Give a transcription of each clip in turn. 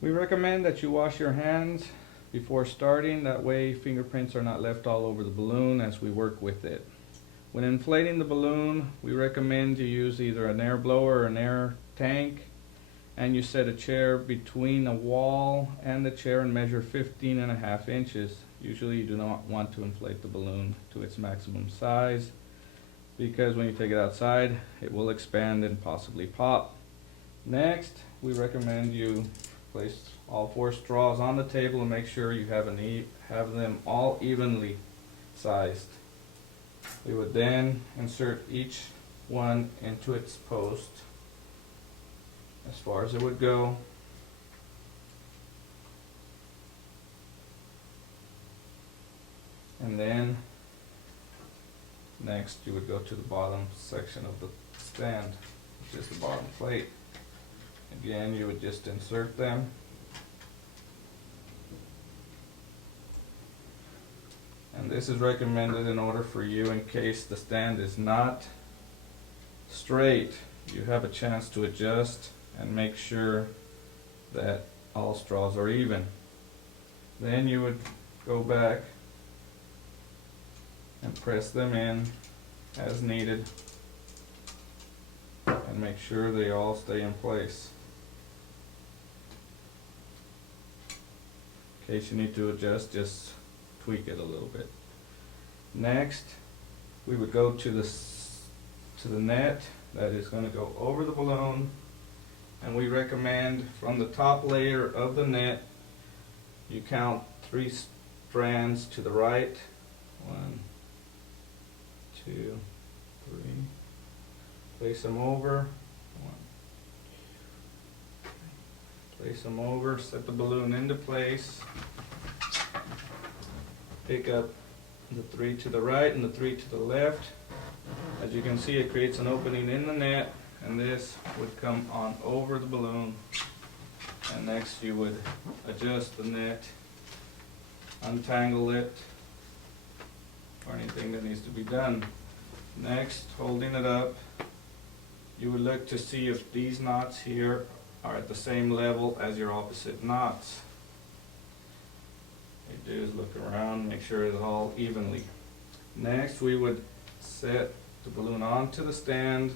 We recommend that you wash your hands before starting, that way fingerprints are not left all over the balloon as we work with it. When inflating the balloon, we recommend you use either an air blower or an air tank, and you set a chair between a wall and the chair and measure 15.5 inches. Usually you do not want to inflate the balloon to its maximum size, because when you take it outside it will expand and possibly pop. Next, we recommend you place all 4 straws on the table and make sure you have them all evenly sized. We would then insert each one into its post as far as it would go. And then next you would go to the bottom section of the stand, which is the bottom plate. Again, you would just insert them. And this is recommended in order for you, in case the stand is not straight, you have a chance to adjust and make sure that all straws are even. Then you would go back and press them in as needed and make sure they all stay in place. In case you need to adjust, just tweak it a little bit. Next, we would go to the net that is going to go over the balloon, and we recommend from the top layer of the net you count 3 strands to the right. 1, 2, 3. Place them over. 1. Place them over. Set the balloon into place. Pick up the 3 to the right and the 3 to the left. As you can see, it creates an opening in the net, and this would come on over the balloon. And next you would adjust the net, untangle it, or anything that needs to be done. Next, holding it up, you would look to see if these knots here are at the same level as your opposite knots. What you do is look around, make sure it's all evenly. Next, we would set the balloon onto the stand.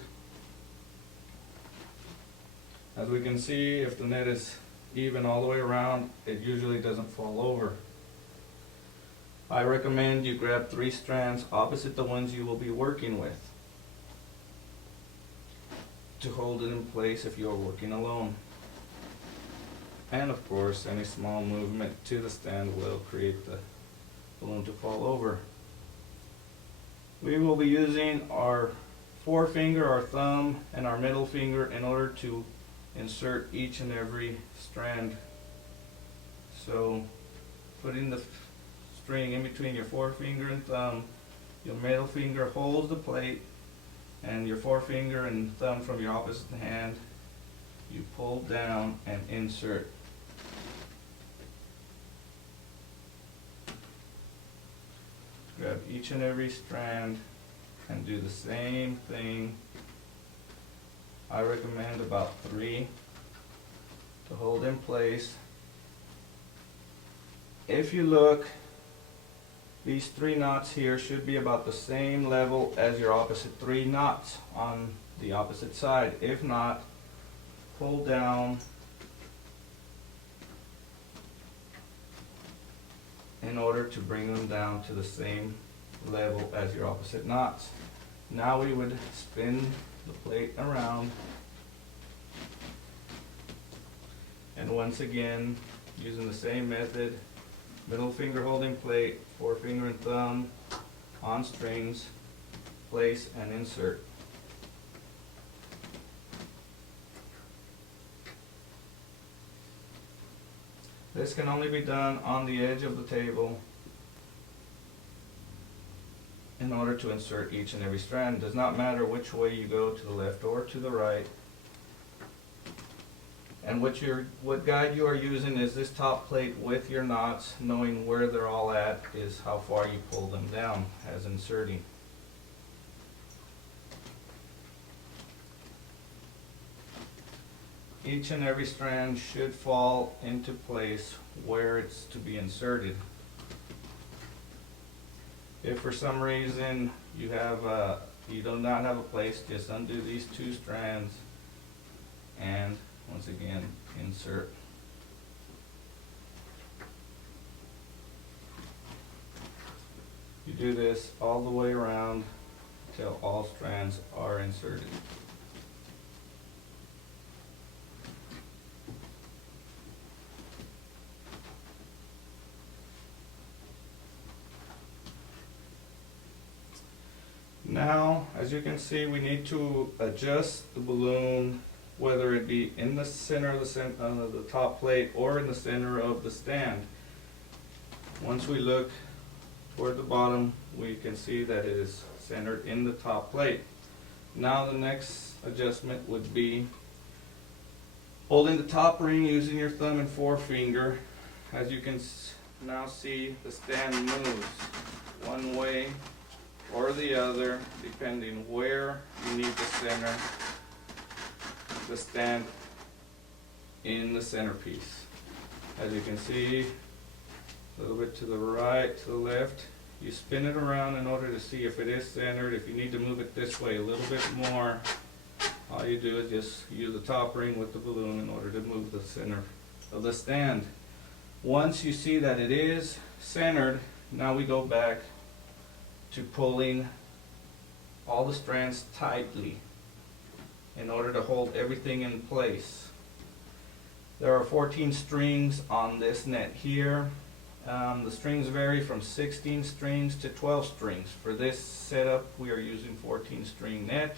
As we can see, if the net is even all the way around, it usually doesn't fall over. I recommend you grab 3 strands opposite the ones you will be working with to hold it in place if you are working alone. And of course, any small movement to the stand will create the balloon to fall over. We will be using our forefinger, our thumb, and our middle finger in order to insert each and every strand. So, putting the string in between your forefinger and thumb, your middle finger holds the plate, and your forefinger and thumb from your opposite hand, you pull down and insert. Grab each and every strand and do the same thing. I recommend about 3 to hold in place. If you look, these 3 knots here should be about the same level as your opposite 3 knots on the opposite side. If not, pull down in order to bring them down to the same level as your opposite knots. Now we would spin the plate around, and once again, using the same method, middle finger holding plate, forefinger and thumb on strings, place and insert. This can only be done on the edge of the table in order to insert each and every strand. It does not matter which way you go, to the left or to the right. And what guide you are using is this top plate with your knots. Knowing where they're all at is how far you pull them down as inserting. each and every strand should fall into place where it's to be inserted. If for some reason you do not have a place, just undo these two strands and once again insert. You do this all the way around until all strands are inserted. Now, as you can see, we need to adjust the balloon, whether it be in the center of the top plate or in the center of the stand. Once we look toward the bottom, we can see that it is centered in the top plate. Now the next adjustment would be holding the top ring using your thumb and forefinger. As you can now see, the stand moves one way or the other depending where you need to center the stand in the centerpiece. As you can see, a little bit to the right, to the left. You spin it around in order to see if it is centered. If you need to move it this way a little bit more, all you do is just use the top ring with the balloon in order to move the center of the stand. Once you see that it is centered, now we go back to pulling all the strands tightly in order to hold everything in place. There are 14 strings on this net here. The strings vary from 16 strings to 12 strings. For this setup, we are using 14 string net.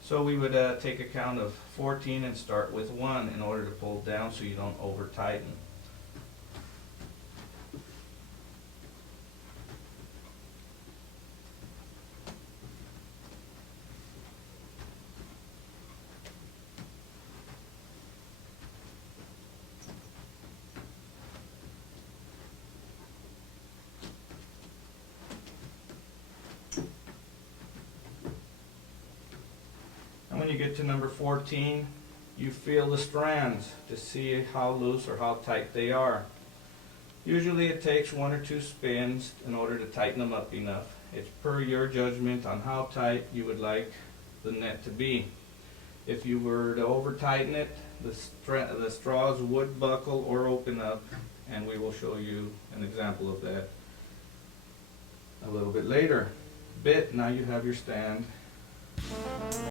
So we would take a count of 14 and start with 1 in order to pull down so you don't over tighten. And when you get to number 14, you feel the strands to see how loose or how tight they are. Usually it takes 1 or 2 spins in order to tighten them up enough. It's per your judgment on how tight you would like the net to be. If you were to over tighten it, the straws would buckle or open up, and we will show you an example of that a little bit later. Now you have your stand.